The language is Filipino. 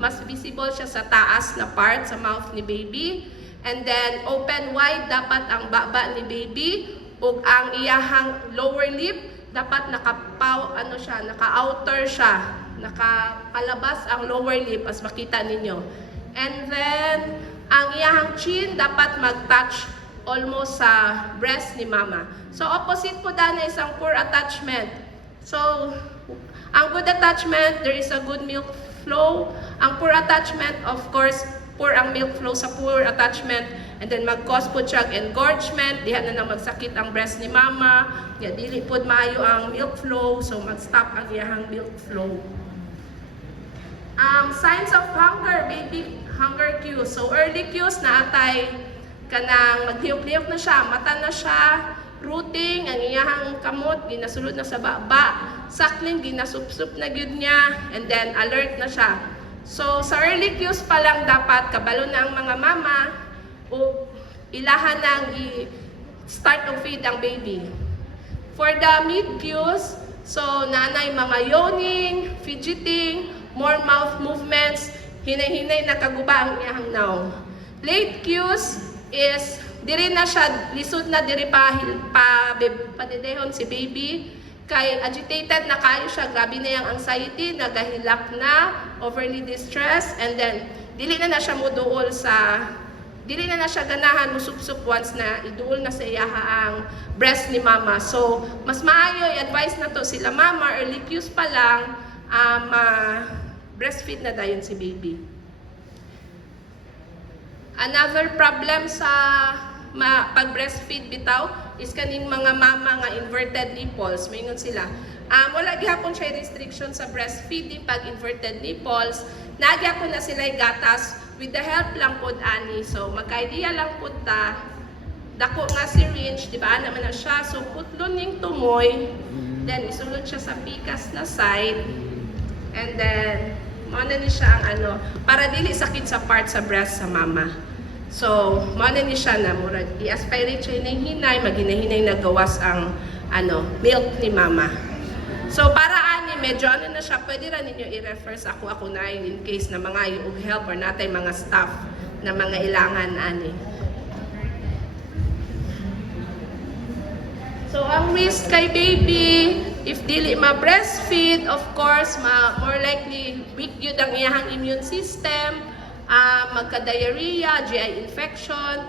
mas visible siya sa taas na part sa mouth ni baby. And then open wide dapat ang baba ni baby ug ang iyahang lower lip dapat naka-outer siya, nakapalabas ang lower lip as makita ninyo. And then ang iyahang chin dapat mag-touch almost sa breast ni mama. So opposite po dana isang poor attachment. So ang good attachment, there is a good milk flow. Ang poor attachment, of course, poor ang milk flow sa poor attachment, and then mag-cause po siya engorgement, diha na magsakit ang breast ni mama, dili po maayo ang milk flow, so mag-stop ang iyahang milk flow. Signs of hunger, baby hunger cues. So early cues na atay kanang maghiyok-liyok na siya, mata na siya, rooting, ang iyahang kamot, ginasulod na sa baba, suckling, ginasup-sup na gyud niya, and then alert na siya. So, sa early cues pa lang dapat, kabalo na ang mga mama, o ilahan nang i-start to feed ang baby. For the mid cues, so nanay mga yawning, fidgeting, more mouth movements, hinay-hinay nakaguba ang iyahang naw. Late cues is diri na siya, lisod na diri padedehon si baby, kay agitated na kayo siya, grabe na yung anxiety, nagahilak na, overly distressed, and then dili na siya muduol sa, dili na siya ganahan musup-sup once na iduol na sa iyaha ang breast ni mama. So mas maayo i-advise na to sila mama, early cues pa lang, breastfeed na dayon si baby. Another problem sa pag-breastfeed bitaw is kaning mga mama nga inverted nipples. Maingon sila. Wala gihapon siya restriction sa breastfeeding pag inverted nipples. Nagyapon na sila gatas with the help lang pod ani. So magka-idea lang pod ta. Dako nga syringe, di ba? Naman na siya. So putlon ning tumoy. Then isulod siya sa pikas na side. And then mao na ni siya ang para dili sakit sa part sa breast sa mama. So, mana ni siya na murag i-aspirate siya ng hinay, maghinay-hinay nagawas ang milk ni mama. So, para ani, medyo na siya, pwede rin ninyo i-refer sa ako na in case na mga yung help or natay mga staff na mga ilangan ani. So, ang risk kay baby, if dili ma-breastfeed, of course, more likely weak yun ang iyahang immune system, magka-diarrhea, GI infection.